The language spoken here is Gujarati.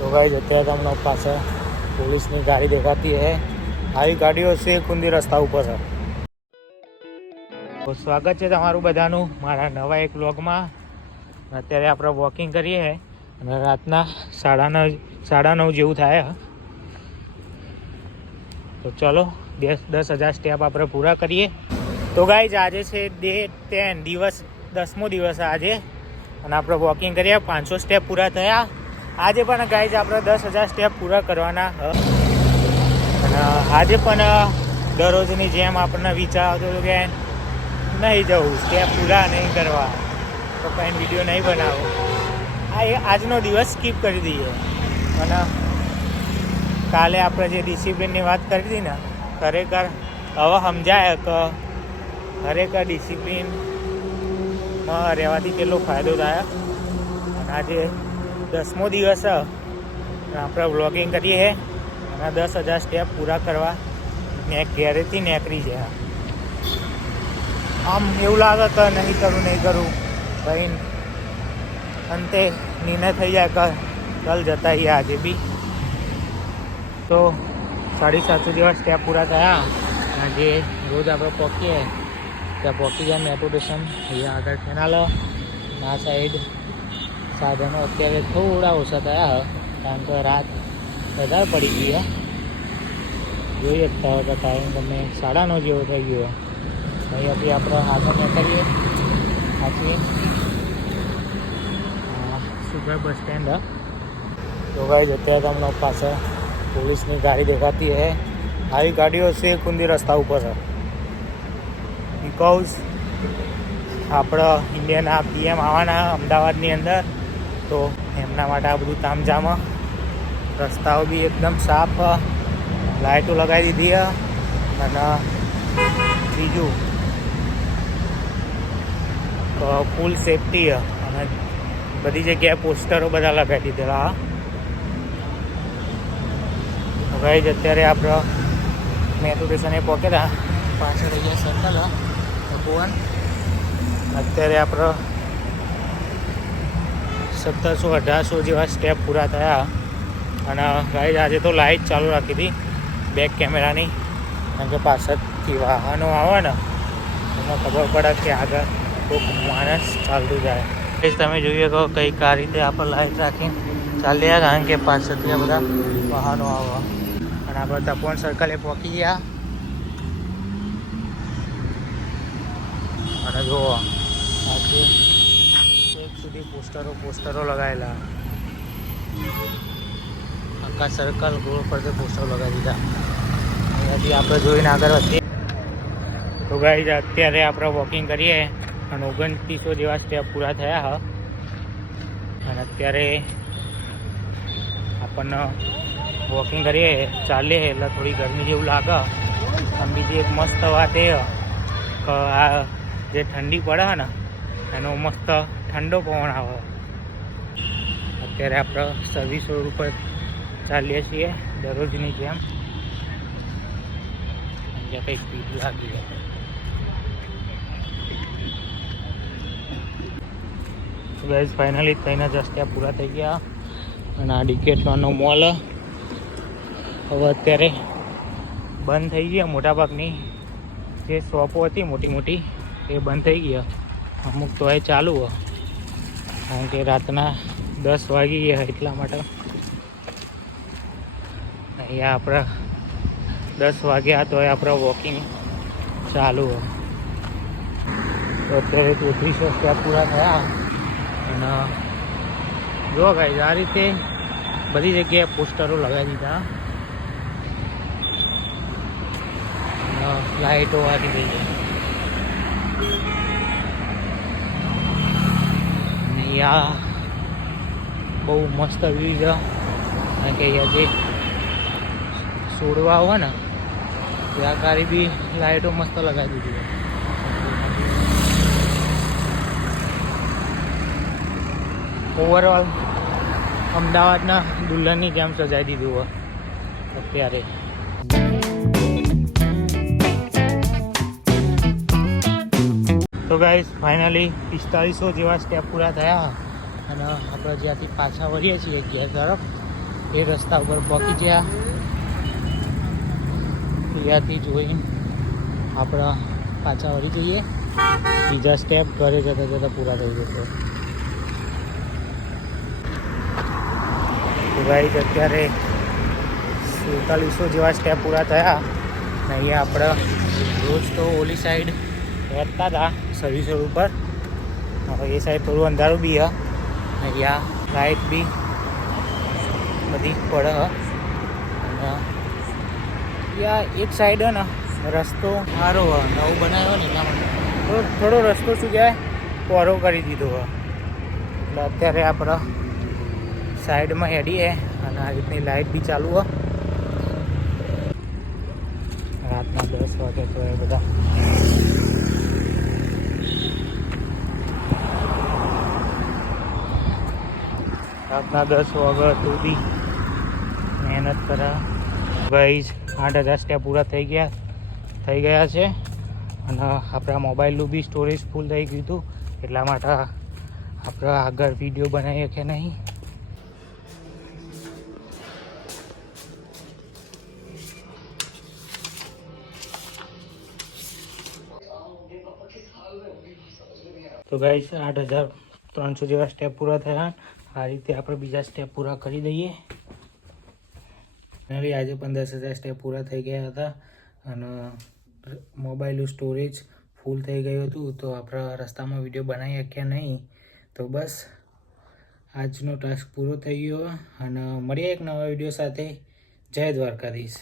तो गाइस અત્યારે તમને પાછળ પોલીસની ગાડી દેખાતી है। આવી ગાડીઓ છે કુંદી રસ્તા ઉપર છે। તો સ્વાગત છે તમારું બધાનું મારા નવા એક વ્લોગમાં। અત્યારે આપણે વોકિંગ કરીએ અને રાતના 9:30 જેવું થાય। તો ચલો 10,000 સ્ટેપ આપણે પૂરા કરીએ। તો ગાઈઝ આજે છે ડે 10 દિવસ 10મો દિવસ આજે અને આપણે વોકિંગ કરીએ 500 સ્ટેપ પૂરા થયા। આજે પણ ગાઈઝ આપણે 10,000 સ્ટેપ પૂરા કરવાના અને આજે પણ દરરોજની જેમ આપણને વિચાર આવતો હતો કે નહીં જવું, સ્ટેપ પૂરા નહીં કરવા, તો કંઈ વિડીયો નહીં બનાવો, આજનો દિવસ સ્કીપ કરી દઈએ। અને કાલે આપણે જે ડિસિપ્લિનની વાત કરી હતી ને, ખરેખર હવે સમજાય કે ખરેખર ડિસિપ્લિનમાં રહેવાથી કેટલો ફાયદો થાય। અને આજે 10મો દિવસ આપણે વ્લોગિંગ કરીએ અને 10,000 સ્ટેપ પૂરા કરવા ઘેરેથી નીકળી જાય। આમ એવું લાગે કે નહીં કરું કંઈ અંતે નિર્ણય થઈ જાય કે ચાલ જતા રહીએ આજે બી। તો 750 જેવા સ્ટેપ પૂરા થયા। આજે રોજ આપણે પહોંચીએ ત્યાં પહોંચી જાય મેટ્રો સ્ટેશન, અહીંયા આગળ કેનાલ, આ સાઈડ સાધનો અત્યારે થોડા ઓછા થયા કારણ કે રાત વધારે પડી ગઈ। જોઈએ તો ટાઈમ તમે 9:30 જેવો થઈ ગયો। અહીંયાથી આપણે આગળ નીકળીએ સાચી સુગર બસ સ્ટેન્ડ। તો ગાઈઝ અત્યારે તમને પાછળ પોલીસની ગાડી દેખાતી है। આવી ગાડીઓ છે કુંદી રસ્તા ઉપર છે બિકોઝ આપણા ઇન્ડિયાના PM આવવાના અમદાવાદની અંદર, તો એમના માટે આ બધું તામઝામ। રસ્તાઓ બી એકદમ સાફ, લાઇટો લગાવી દીધી અને બીજું ફૂલ સેફટી અને બધી જગ્યાએ પોસ્ટરો બધા લગાવી દીધેલા। ગાઈઝ અત્યારે આપણે મેટ્રો સ્ટેશને પહોંચેલા, પાછળ અહીંયા સર્કલ ભુવન। અત્યારે આપણે 1700-1800 જેવા સ્ટેપ પૂરા થયા। અને ગાઈઝ આજે તો લાઇટ ચાલુ રાખી હતી બેક કેમેરાની, કારણ કે પાછળથી વાહનો આવે ને એમાં ખબર પડે કે આગળ કોઈક માણસ ચાલતું જાય। તમે જોઈએ કે કંઈક આ રીતે આપણે લાઇટ રાખીને ચાલ્યા, કારણ કે પાછળથી આ બધા વાહનો આવે। અને આપણે તપોવન સર્કલે પહોંચી ગયા અને જુઓ આજે એક સુધી પોસ્ટરો લગાવેલા, આખા સર્કલ ગોળ ફરતે પોસ્ટરો લગાવી દીધા। અહીંયાથી આપણે જોઈને આગળ વધીએ। તો ગાઈઝ અત્યારે આપણે વોકિંગ કરીએ અને 2900 જેવા સ્ટેપ પૂરા થયા। અને અત્યારે આપણને વોકિંગ કરીએ ચાલીએ એટલે થોડી ગરમી જેવું લાગે। અને બીજી એક મસ્ત વાત એ કે આ જે ઠંડી પડે ને એનો મસ્ત ઠંડો પવન આવે। અત્યારે આપણે સર્વિસ રોડ ઉપર ચાલીએ છીએ દરરોજની જેમ। અહીંયા કંઈક સ્પીડ લાગી જાય। ગાઈઝ ફાઇનલી 3,000 સ્ટેપ પૂરા થઈ ગયા। અને આ ડિકેટલોનનો મોલ હવે અત્યારે બંધ થઈ ગયા। મોટાભાગની જે શોપો હતી મોટી એ બંધ થઈ ગયા, અમુક તો એ ચાલુ હોય કારણ કે રાતના 10 વાગી ગયા એટલા માટે। અહીંયા આપણે 10 વાગ્યા તો આપણે વોકિંગ ચાલુ હોય। તો અત્યારે 3300 સ્ટેપ પૂરા થયા। અને જો ગાઈઝ આ રીતે બધી જગ્યાએ પોસ્ટરો લગાવી દીધા, લાઇટો વાગી ગઈ। અહીંયા બહુ મસ્ત વ્યૂ છે, કારણ કે અહીંયા જે છોડવા હોય ને ત્યાં કારી બી લાઇટો મસ્ત લગાવી દીધી। ઓવરઓલ અમદાવાદના દુલ્હનની જેમ સજાઈ દીધું હોય અત્યારે। તો ગાઈઝ ફાઇનલી 4500 જેવા સ્ટેપ પૂરા થયા। અને આપણે જ્યાંથી પાછા વળીએ છીએ ઘેર તરફ એ રસ્તા ઉપર પહોંચી ગયા. ત્યાંથી જોઈને આપણા પાછા વળી જઈએ. બીજા સ્ટેપ ઘરે જતાં જતાં પૂરા થઈ જશે. તો ગાઈઝ અત્યારે 4700 જેવા સ્ટેપ પૂરા થયા. અને અહીંયા આપણે રોજ તો ઓલી સાઈડ હેરતા હતા સર્વિસ રોડ ઉપર. હવે એ સાઈડ થોડું અંધારું બી હા. અહીંયા લાઇટ બી બધી પડે હ. અને ત્યાં એક સાઈડ હે ને રસ્તો સારો હ, નવું બનાવ્યો ને એટલા માટે થોડો રસ્તો શું કહેવાય પહોળો કરી દીધો હ. એટલે અત્યારે આપણે સાઈડમાં હેડીએ અને આ રીતની લાઇટ બી ચાલુ હ. રાતના 10 વાગે તો એ બધા રાતના 10 વાગ્યા સુધી મહેનત કરા. ગાઈઝ 8000 સ્ટેપ પૂરા થઈ ગયા છે. અને આપણા મોબાઈલનું બી સ્ટોરેજ ફૂલ થઈ ગયું હતું. એટલા માટે આપણે આગળ વિડીયો બનાવીએ કે નહીં. તો ગાઈસ 8300 જેવા સ્ટેપ પૂરા થયા. આ રીતે આપણે બીજા સ્ટેપ પૂરા કરી દઈએ. અને આજે 15000 સ્ટેપ પૂરા થઈ ગયા હતા અને મોબાઈલનું સ્ટોરેજ ફૂલ થઈ ગયું હતું. તો આપણે રસ્તામાં વિડીયો બનાવી શક્યા નહીં. તો બસ આજનો ટાસ્ક પૂરો થઈ ગયો અને મળીએ એક નવા વિડીયો સાથે. જય દ્વારકાધીશ.